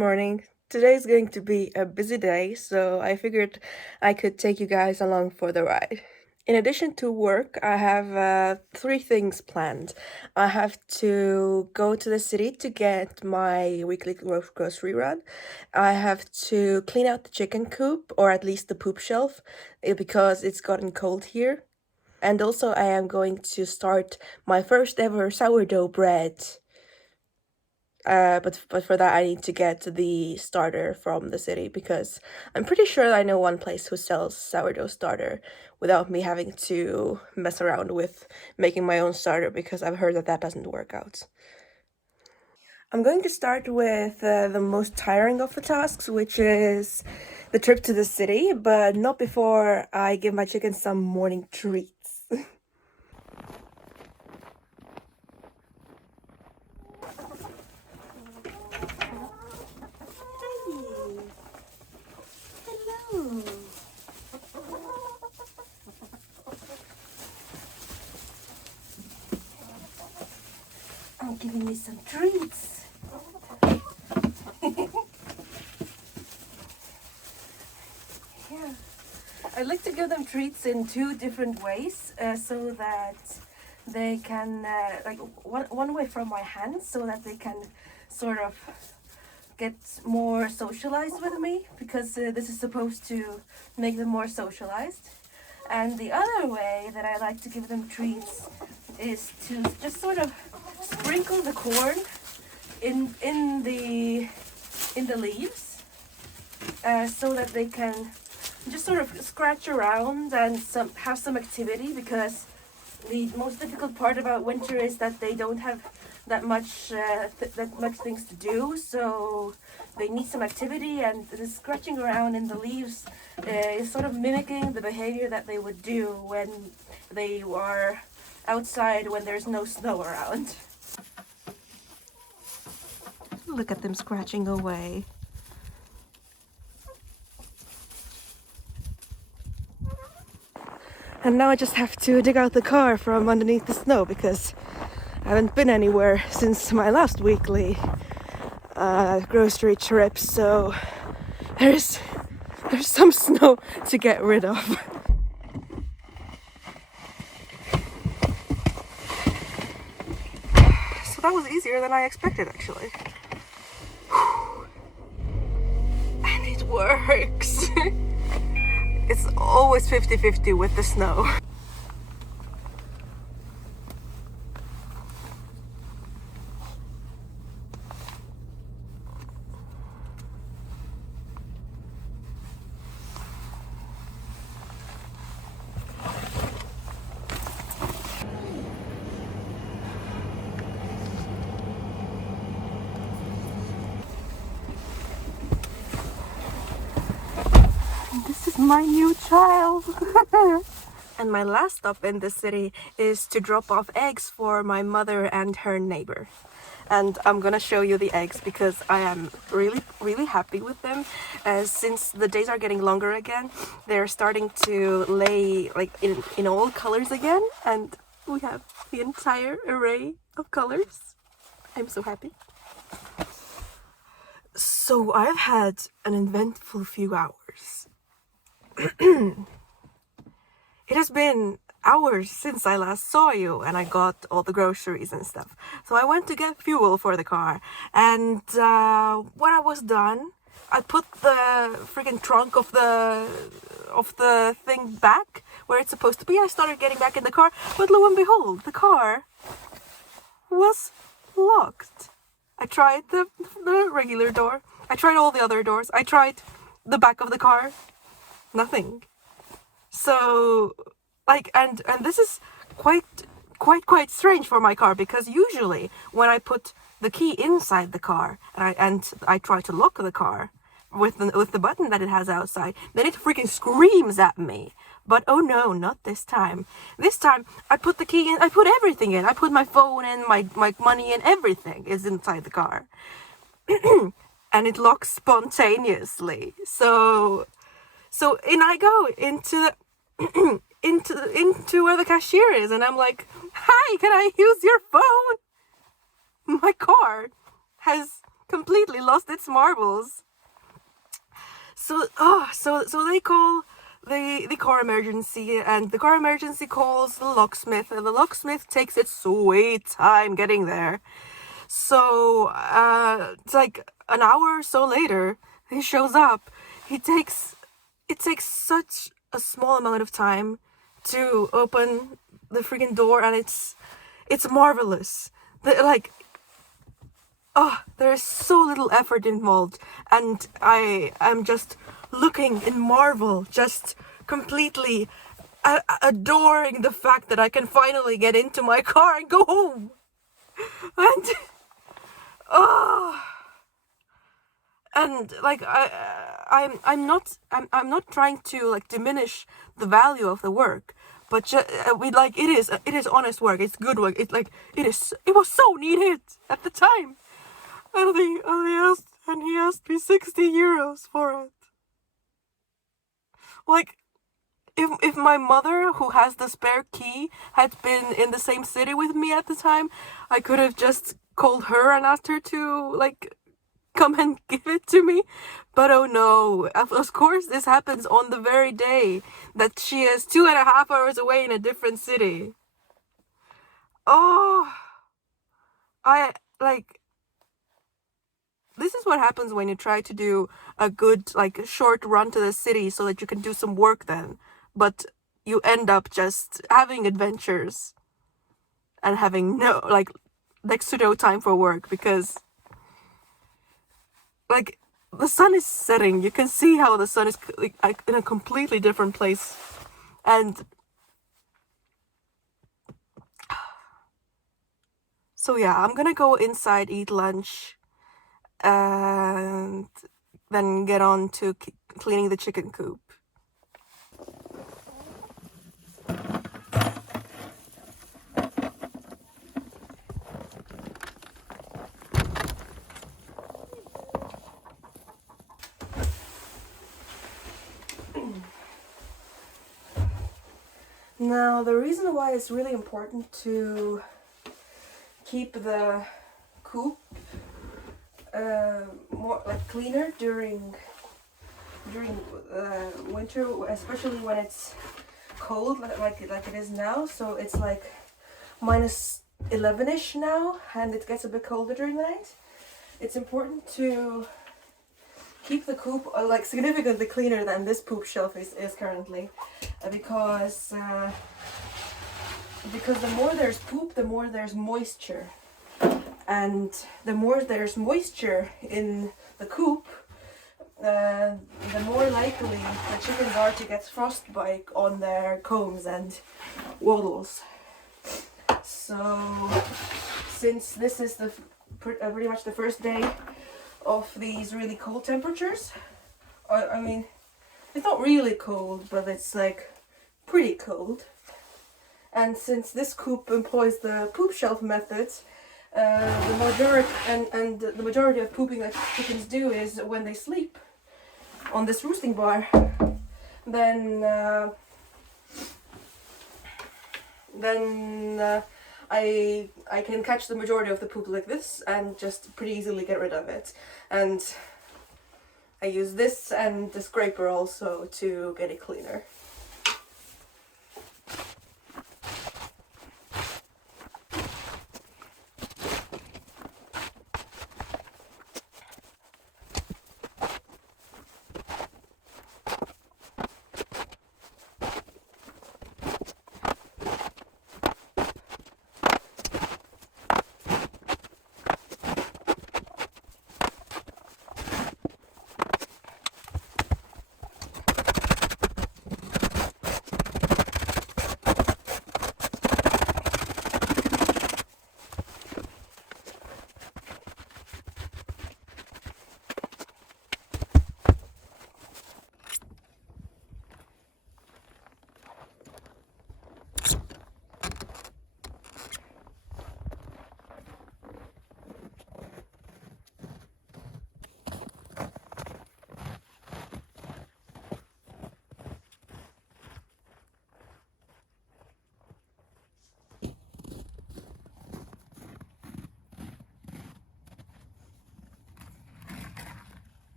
morning. Today's going to be a busy day, so I figured I could take you guys along for the ride. In addition to work, I have three things planned. I have to go to the city to get my weekly grocery run. I have to clean out the chicken coop, or at least the poop shelf, because it's gotten cold here. And also, I am going to start my first ever sourdough bread. But for that I need to get the starter from the city because I'm pretty sure I know one place who sells sourdough starter without me having to mess around with making my own starter because I've heard that that doesn't work out. I'm going to start with the most tiring of the tasks, which is the trip to the city, but not before I give my chickens some morning treats. Hello. I'm giving me some treats. Yeah. I like to give them treats in two different ways, so that they can, like one way from my hands, so that they can sort of get more socialized with me, because this is supposed to make them more socialized. And the other way that I like to give them treats is to just sort of sprinkle the corn in the leaves, so that they can just sort of scratch around and have some activity, because the most difficult part about winter is that they don't have that much things to do, so they need some activity, and the scratching around in the leaves is sort of mimicking the behavior that they would do when they are outside when there's no snow around. Look at them scratching away. And now I just have to dig out the car from underneath the snow because I haven't been anywhere since my last weekly grocery trip, so there's some snow to get rid of. So that was easier than I expected, actually. And it works. It's always 50-50 with the snow. This is my new child. And my last stop in the city is to drop off eggs for my mother and her neighbor. And I'm gonna show you the eggs because I am really happy with them. Since the days are getting longer again, they're starting to lay like in all colors again, and we have the entire array of colors. I'm so happy. So I've had an eventful few hours. It has been hours since I last saw you and I got all the groceries and stuff. So I went to get fuel for the car, and when I was done, I put the freaking trunk of the thing back where it's supposed to be. I started getting back in the car, but lo and behold, the car was locked. I tried the regular door. I tried all the other doors. I tried the back of the car. Nothing. So, like, and this is quite strange for my car, because usually when I put the key inside the car and I try to lock the car with the button that it has outside, then it freaking screams at me. But oh no, not this time. This time I put the key in, I put everything in. I put my phone in, my money in, everything is inside the car. And it locks spontaneously. So in I go into into where the cashier is, and I'm like, "Hi, can I use your phone?" My car has completely lost its marbles. So they call the car emergency, and the car emergency calls the locksmith, and the locksmith takes its sweet time getting there. So it's like an hour or so later, he shows up. It takes such a small amount of time to open the freaking door, and it's marvelous. Like, oh, there is so little effort involved, and I am just looking in marvel, just completely adoring the fact that I can finally get into my car and go home. And oh, and like I'm not trying to like diminish the value of the work, but it is honest work. It's good work. It was so needed at the time. And he asked me 60 euros for it. Like, if my mother, who has the spare key, had been in the same city with me at the time, I could have just called her and asked her to, like, come and give it to me. But oh no, of course this happens on the very day that she is 2.5 hours away in a different city. Oh, this is what happens when you try to do a good, like, short run to the city so that you can do some work then. But you end up just having adventures and having next to no time for work, because, like, the sun is setting. You can see how the sun is like in a completely different place. And so yeah, I'm gonna go inside, eat lunch, and then get on to cleaning the chicken coop. Now, the reason why it's really important to keep the coop more like cleaner during winter, especially when it's cold like it is now. So it's like minus 11ish now, and it gets a bit colder during the night. It's important to keep the coop like significantly cleaner than this poop shelf is currently, because the more there's poop, the more there's moisture. And the more there's moisture in the coop, the more likely the chickens are to get frostbite on their combs and wattles. So, since this is pretty much the first day of these really cold temperatures, I mean, it's not really cold, but it's like pretty cold. And since this coop employs the poop shelf method, the majority of pooping that chickens do is when they sleep on this roosting bar. Then I can catch the majority of the poop like this and just pretty easily get rid of it. And I use this and the scraper also to get it cleaner.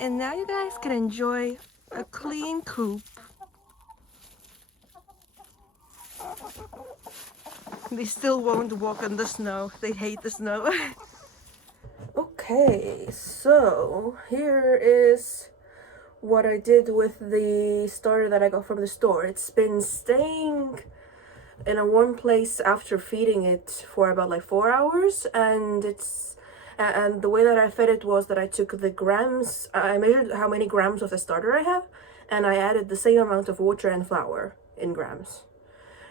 And now you guys can enjoy a clean coop. They still won't walk on the snow. They hate the snow. Okay, so here is what I did with the starter that I got from the store. It's been staying in a warm place after feeding it for about like 4 hours, and and the way that I fed it was that I took the grams, I measured how many grams of the starter I have, and I added the same amount of water and flour in grams.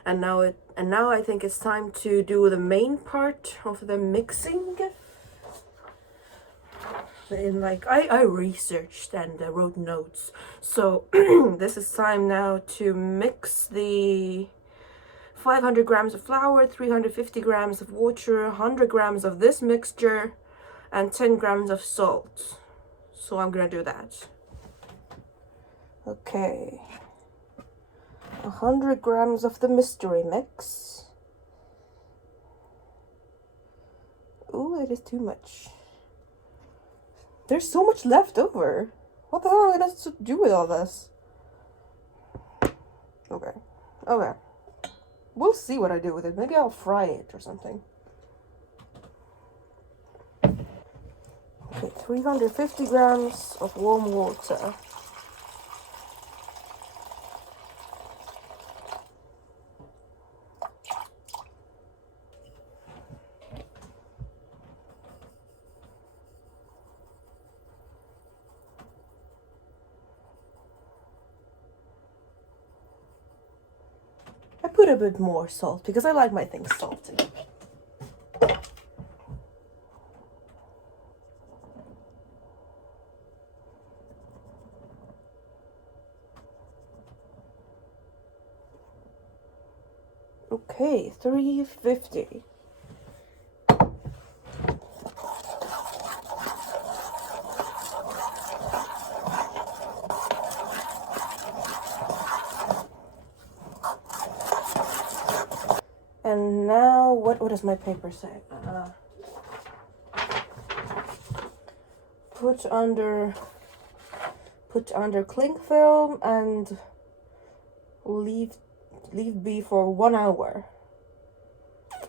And now I think it's time to do the main part of the mixing. And like I researched and wrote notes, so this is time now to mix the 500 grams of flour, 350 grams of water, 100 grams of this mixture, and 10 grams of salt. So I'm gonna do that. Okay, 100 grams of the mystery mix. Ooh, it is too much. There's so much left over. What the hell am I supposed to do with all this? Okay. We'll see what I do with it. Maybe I'll fry it or something. Okay, 350 grams of warm water. I put a bit more salt because I like my things salty. Okay, 350. And now, what does my paper say? Put under cling film and leave be for 1 hour.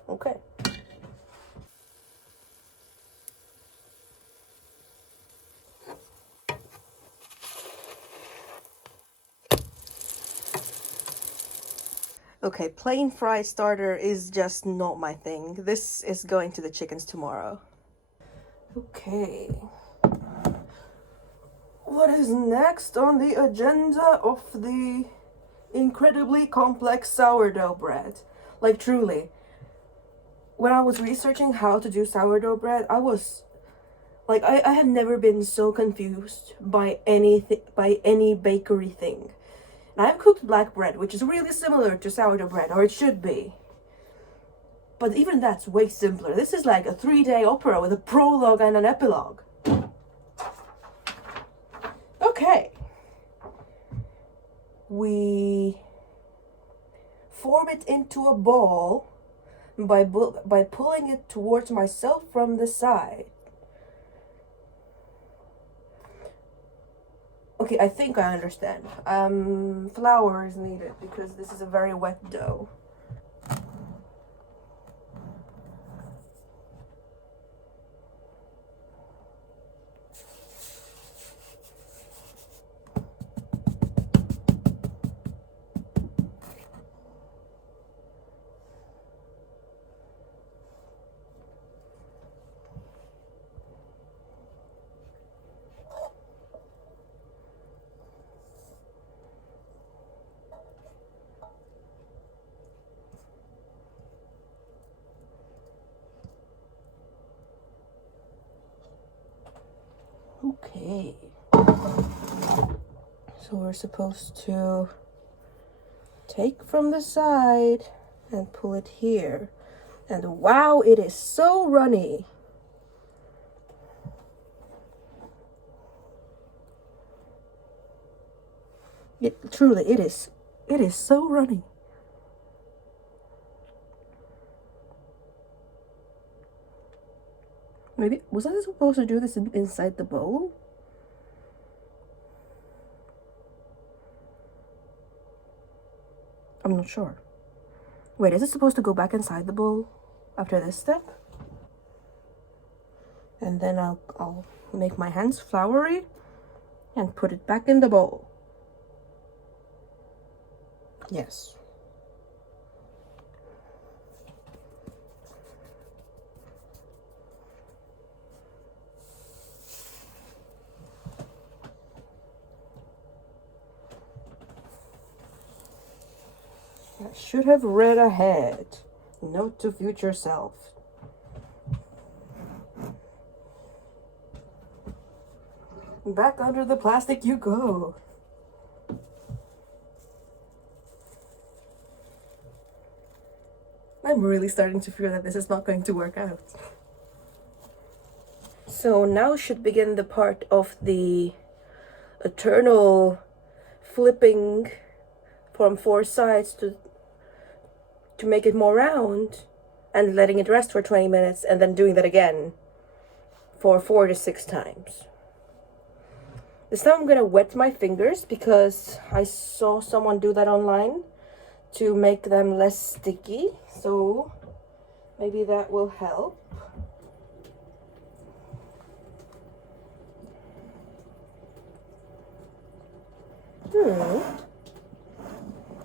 Okay. Okay, plain fried starter is just not my thing. This is going to the chickens tomorrow. Okay. What is next on the agenda of the incredibly complex sourdough bread? Like, truly, when I was researching how to do sourdough bread, I was like, I have never been so confused by any bakery thing. And I've cooked black bread, which is really similar to sourdough bread, or it should be. But even that's way simpler. This is like a 3-day opera with a prologue and an epilogue. Okay. We form it into a ball by pulling it towards myself from the side. Okay, I think I understand. Flour is needed because this is a very wet dough. Okay. So we're supposed to take from the side and pull it here. And wow, it is so runny. Truly, it is so runny. Maybe, was I supposed to do this inside the bowl? not sure. Wait, is it supposed to go back inside the bowl after this step? And then I'll make my hands floury and put it back in the bowl. Yes. I should have read ahead. Note to future self. Back under the plastic you go. I'm really starting to fear that this is not going to work out. So now should begin the part of the eternal flipping from 4 sides to make it more round and letting it rest for 20 minutes and then doing that again for 4 to 6 times. This time I'm gonna wet my fingers because I saw someone do that online to make them less sticky, so maybe that will help.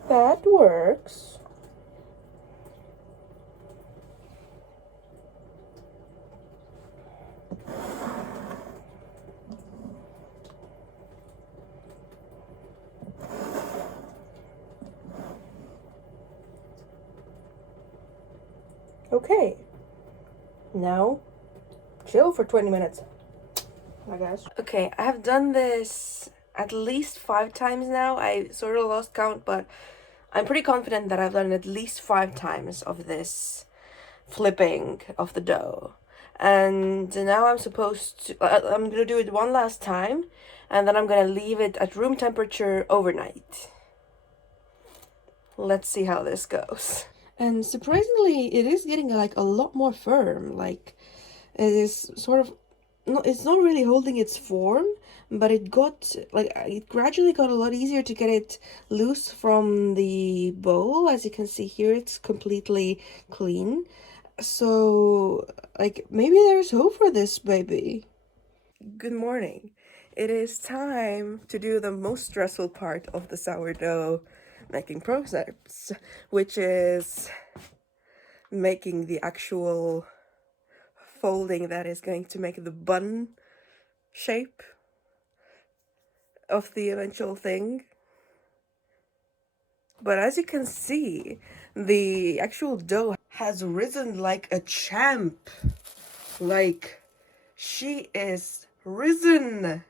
That works. Okay, now chill for 20 minutes, I guess. Okay, I have done this at least 5 times now. I sort of lost count, but I'm pretty confident that I've done at least 5 times of this flipping of the dough. And now I'm supposed to, I'm gonna do it one last time, and then I'm gonna leave it at room temperature overnight. Let's see how this goes. And surprisingly, it is getting like a lot more firm. Like, it is sort of, no, it's not really holding its form, but it gradually got a lot easier to get it loose from the bowl. As you can see here, it's completely clean. So, like, maybe there's hope for this baby. Good morning. It is time to do the most stressful part of the sourdough making process, which is making the actual folding that is going to make the bun shape of the eventual thing. But as you can see, the actual dough has risen like a champ. Like, she is risen.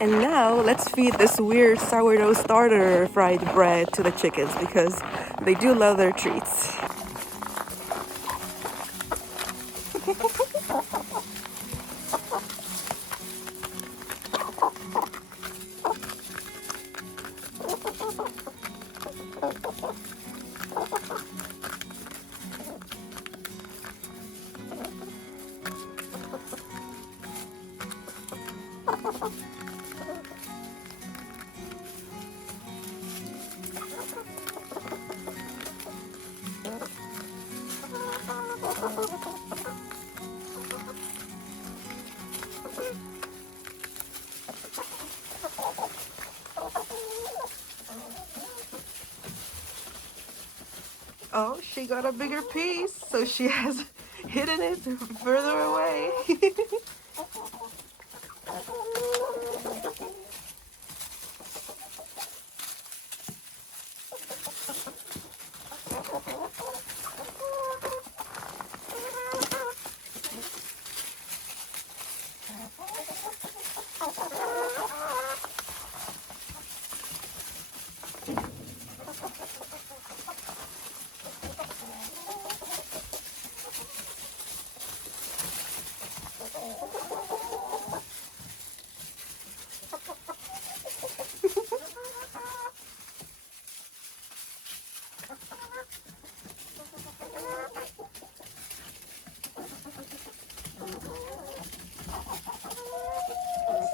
And now let's feed this weird sourdough starter fried bread to the chickens because they do love their treats. Oh, she got a bigger piece, so she has hidden it further away.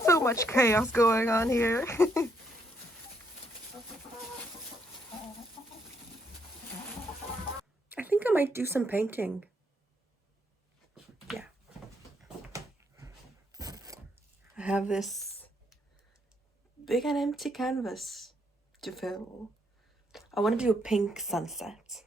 So much chaos going on here. I think I might do some painting. Yeah. I have this big and empty canvas to fill. I want to do a pink sunset.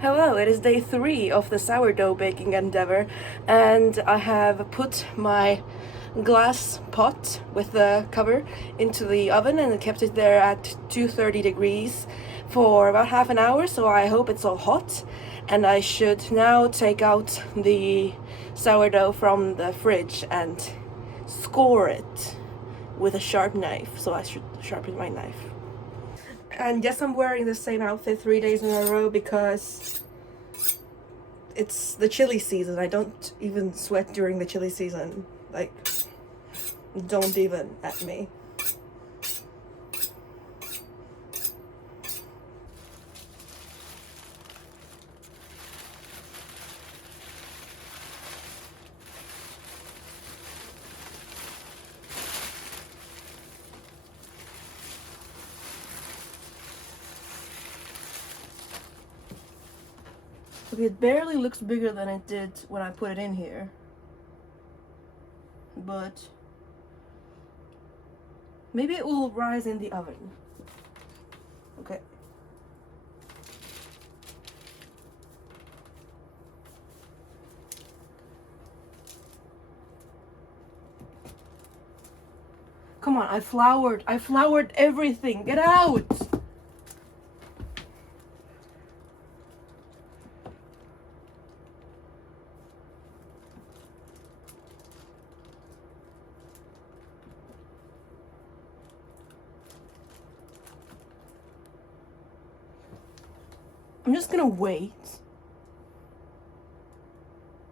Hello, it is day 3 of the sourdough baking endeavor, and I have put my glass pot with the cover into the oven and kept it there at 230 degrees for about half an hour, so I hope it's all hot. And I should now take out the sourdough from the fridge and score it with a sharp knife, so I should sharpen my knife. And yes, I'm wearing the same outfit 3 days in a row because it's the chilly season. I don't even sweat during the chilly season. Like, don't even at me. Okay, it barely looks bigger than it did when I put it in here. But maybe it will rise in the oven. Okay. Come on, I floured everything. Get out! I'm just gonna wait.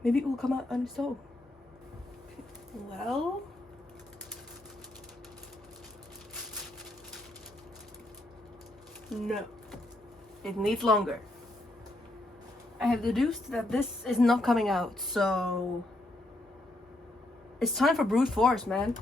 Maybe it will come out on its own. Well, no. It needs longer. I have deduced that this is not coming out, so it's time for brute force, man.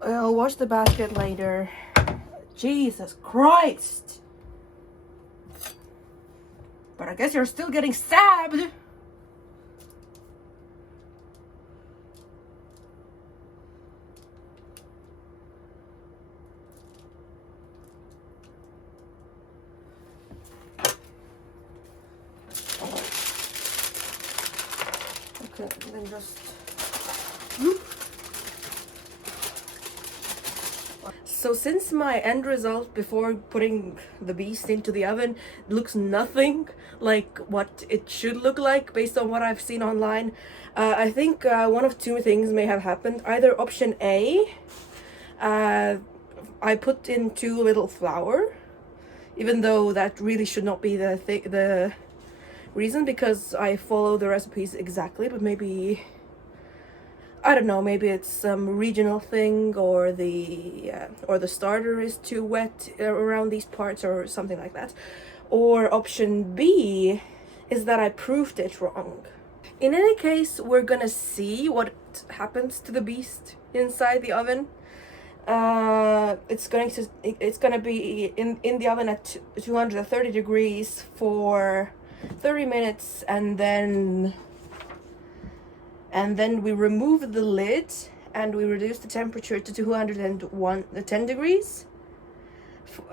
I'll wash the basket later. Jesus Christ! But I guess you're still getting stabbed! Okay, then just... So since my end result before putting the beast into the oven looks nothing like what it should look like based on what I've seen online, I think one of two things may have happened. Either option A, I put in too little flour, even though that really should not be the reason, because I follow the recipes exactly, but maybe, I don't know, maybe it's some regional thing, or the starter is too wet around these parts or something like that. Or option B is that I proofed it wrong. In any case, we're gonna see what happens to the beast inside the oven. It's gonna be in the oven at 230 degrees for 30 minutes, and then we remove the lid and we reduce the temperature to 210 degrees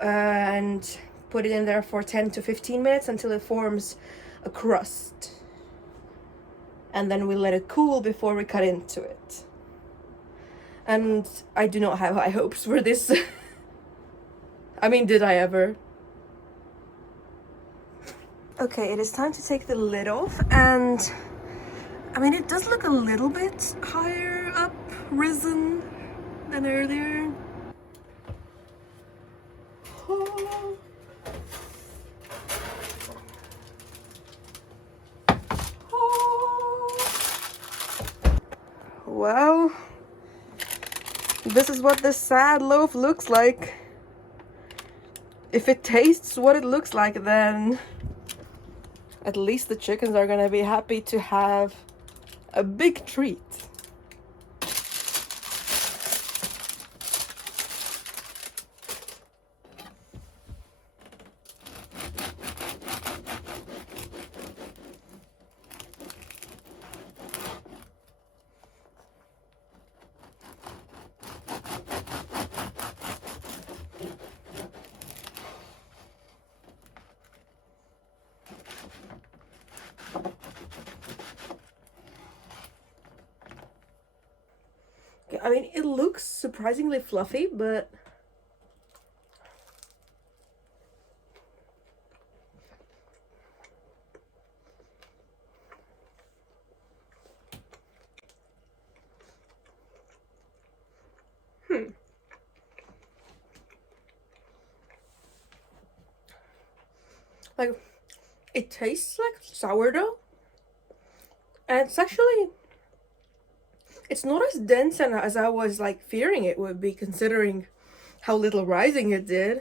and put it in there for 10 to 15 minutes until it forms a crust, and then we let it cool before we cut into it. And I do not have high hopes for this. I mean, did I ever? Okay, it is time to take the lid off, and I mean, it does look a little bit higher up risen than earlier. Oh. Oh. Well, this is what this sad loaf looks like. If it tastes what it looks like, then at least the chickens are gonna be happy to have a big treat. I mean, it looks surprisingly fluffy, but like, it tastes like sourdough, and it's not as dense as I was like fearing it would be, considering how little rising it did.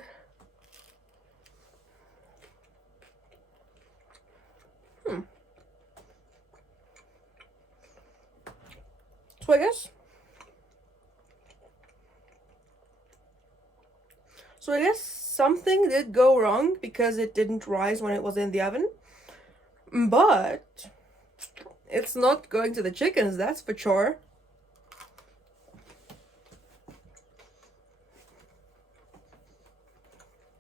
So I guess something did go wrong because it didn't rise when it was in the oven, but it's not going to the chickens, that's for sure.